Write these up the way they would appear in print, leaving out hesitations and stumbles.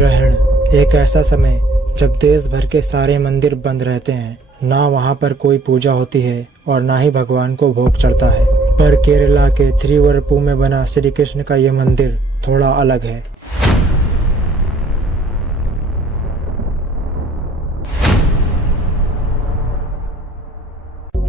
ग्रहण एक ऐसा समय जब देश भर के सारे मंदिर बंद रहते हैं। ना वहाँ पर कोई पूजा होती है और ना ही भगवान को भोग चढ़ता है। पर केरला के थिरुवरप्पू में बना श्री कृष्ण का ये मंदिर थोड़ा अलग है।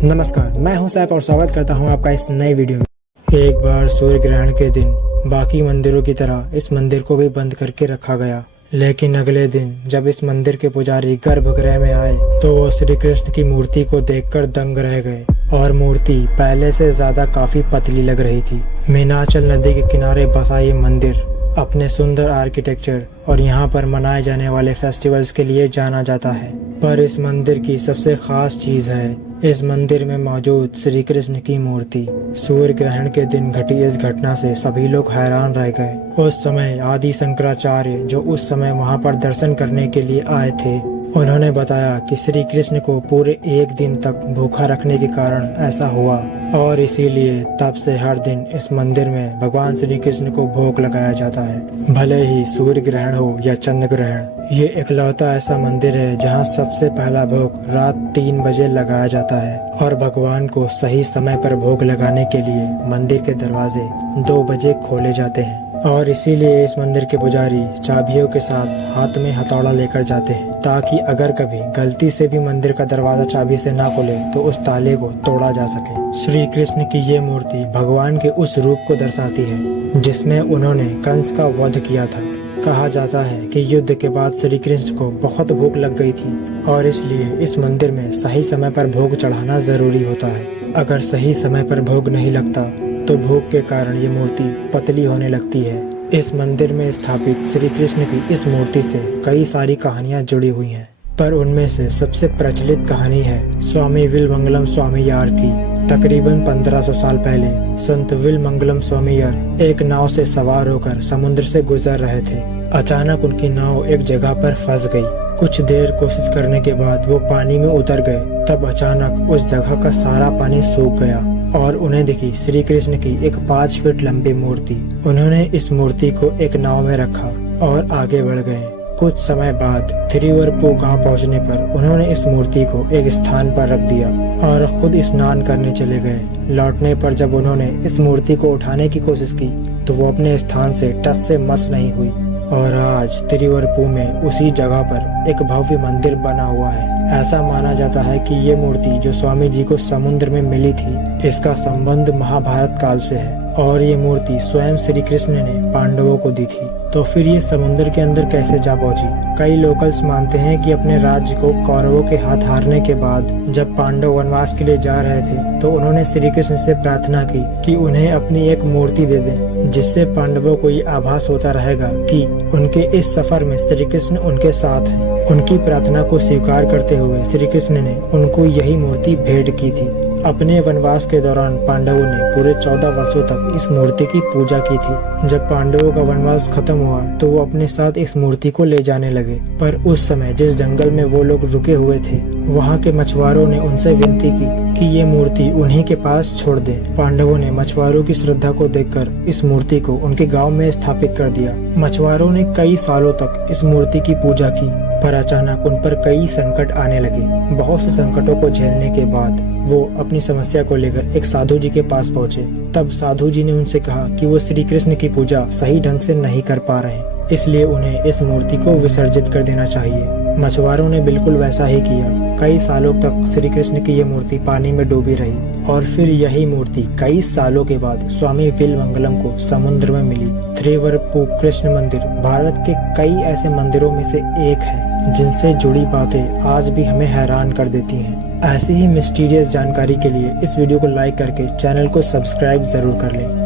नमस्कार, मैं हूं सैफ और स्वागत करता हूं आपका इस नए वीडियो में। एक बार सूर्य ग्रहण के दिन बाकी मंदिरों की तरह इस मंदिर को भी बंद करके रखा गया। लेकिन अगले दिन जब इस मंदिर के पुजारी गर्भगृह में आए तो वो श्री कृष्ण की मूर्ति को देखकर दंग रह गए और मूर्ति पहले से ज्यादा काफी पतली लग रही थी। मीनाचल नदी के किनारे बसा ये मंदिर अपने सुंदर आर्किटेक्चर और यहाँ पर मनाए जाने वाले फेस्टिवल्स के लिए जाना जाता है। पर इस मंदिर की सबसे खास चीज है इस मंदिर में मौजूद श्री कृष्ण की मूर्ति। सूर्य ग्रहण के दिन घटी इस घटना से सभी लोग हैरान रह गए। उस समय आदि शंकराचार्य जो उस समय वहां पर दर्शन करने के लिए आए थे, उन्होंने बताया कि श्री कृष्ण को पूरे एक दिन तक भूखा रखने के कारण ऐसा हुआ और इसीलिए तब से हर दिन इस मंदिर में भगवान श्री कृष्ण को भोग लगाया जाता है। भले ही सूर्य ग्रहण हो या चंद्र ग्रहण, ये इकलौता ऐसा मंदिर है जहाँ सबसे पहला भोग रात 3 बजे लगाया जाता है और भगवान को सही समय पर भोग लगाने के लिए मंदिर के दरवाजे 2 बजे खोले जाते हैं। और इसीलिए इस मंदिर के पुजारी चाबियों के साथ हाथ में हथौड़ा लेकर जाते हैं ताकि अगर कभी गलती से भी मंदिर का दरवाजा चाबी से ना खुले तो उस ताले को तोड़ा जा सके। श्री कृष्ण की ये मूर्ति भगवान के उस रूप को दर्शाती है जिसमें उन्होंने कंस का वध किया था। कहा जाता है कि युद्ध के बाद श्री कृष्ण को बहुत भूख लग गई थी और इसलिए इस मंदिर में सही समय पर भोग चढ़ाना जरूरी होता है। अगर सही समय पर भोग नहीं लगता तो भूख के कारण ये मूर्ति पतली होने लगती है। इस मंदिर में स्थापित श्री कृष्ण की इस मूर्ति से कई सारी कहानियां जुड़ी हुई हैं, पर उनमें से सबसे प्रचलित कहानी है स्वामी विल्वमंगलम स्वामीयार की। तकरीबन 1500 साल पहले संत विल्वमंगलम स्वामीयार एक नाव से सवार होकर समुद्र से गुजर रहे थे। अचानक उनकी नाव एक जगह पर फंस गई। कुछ देर कोशिश करने के बाद वो पानी में उतर गए। तब अचानक उस जगह का सारा पानी सूख गया और उन्हें दिखी श्री कृष्ण की एक 5 फीट लंबी मूर्ति। उन्होंने इस मूर्ति को एक नाव में रखा और आगे बढ़ गए। कुछ समय बाद थिरुवरप्पू गांव पहुंचने पर उन्होंने इस मूर्ति को एक स्थान पर रख दिया और खुद स्नान करने चले गए। लौटने पर जब उन्होंने इस मूर्ति को उठाने की कोशिश की तो वो अपने स्थान से टस से मस नहीं हुई और आज थिरुवरप्पू में उसी जगह पर एक भव्य मंदिर बना हुआ है। ऐसा माना जाता है कि ये मूर्ति जो स्वामी जी को समुद्र में मिली थी, इसका संबंध महाभारत काल से है और ये मूर्ति स्वयं श्री कृष्ण ने पांडवों को दी थी। तो फिर ये समुद्र के अंदर कैसे जा पहुंची? कई लोकल्स मानते हैं कि अपने राज्य को कौरवों के हाथ हारने के बाद जब पांडव वनवास के लिए जा रहे थे तो उन्होंने श्री कृष्ण से प्रार्थना की कि उन्हें अपनी एक मूर्ति दे दें, जिससे पांडवों को ये आभास होता रहेगा कि उनके इस सफर में श्री कृष्ण उनके साथ हैं। उनकी प्रार्थना को स्वीकार करते हुए श्री कृष्ण ने उनको यही मूर्ति भेंट की थी। अपने वनवास के दौरान पांडवों ने पूरे 14 वर्षों तक इस मूर्ति की पूजा की थी। जब पांडवों का वनवास खत्म हुआ तो वो अपने साथ इस मूर्ति को ले जाने लगे, पर उस समय जिस जंगल में वो लोग रुके हुए थे वहाँ के मछुआरों ने उनसे विनती की कि ये मूर्ति उन्हीं के पास छोड़ दे। पांडवों ने मछुआरों की श्रद्धा को देखकर इस मूर्ति को उनके गांव में स्थापित कर दिया। मछुआरों ने कई सालों तक इस मूर्ति की पूजा की, पर अचानक उन पर कई संकट आने लगे। बहुत से संकटों को झेलने के बाद वो अपनी समस्या को लेकर एक साधु जी के पास पहुँचे। तब साधु जी ने उनसे कहा कि वो श्री कृष्ण की पूजा सही ढंग से नहीं कर पा रहे, इसलिए उन्हें इस मूर्ति को विसर्जित कर देना चाहिए। मछुआरों ने बिल्कुल वैसा ही किया। कई सालों तक श्री कृष्ण की ये मूर्ति पानी में डूबी रही और फिर यही मूर्ति कई सालों के बाद स्वामी विल्वमंगलम को समुद्र में मिली। थिरुवरप्पू कृष्ण मंदिर भारत के कई ऐसे मंदिरों में से एक है जिनसे जुड़ी बातें आज भी हमें हैरान कर देती हैं। ऐसी ही मिस्टीरियस जानकारी के लिए इस वीडियो को लाइक करके चैनल को सब्सक्राइब जरूर कर लें।